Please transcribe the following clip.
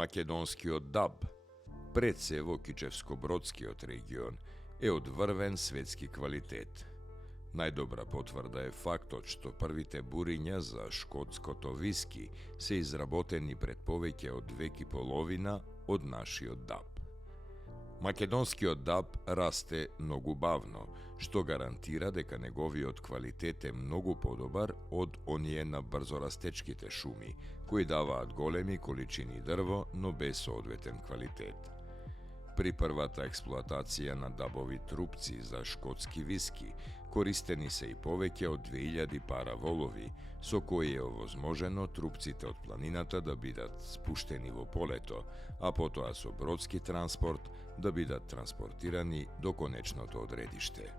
Македонскиот даб, пред се во Кичевско-Бродскиот регион, е од врвен светски квалитет. Најдобра потврда е фактот што првите буриња за шкотското виски се изработени пред повеќе од век и половина од нашиот даб. Македонскиот даб расте многу бавно, што гарантира дека неговиот квалитет е многу подобар од оние на брзорастечките шуми, кои даваат големи количини дрво, но без соодветен квалитет. При првата експлоатација на дабови трупци за шкотски виски, користени се и повеќе од 2000 пара волови, со кои е овозможено трупците од планината да бидат спуштени во полето, а потоа со бродски транспорт да бидат транспортирани до конечното одредиште.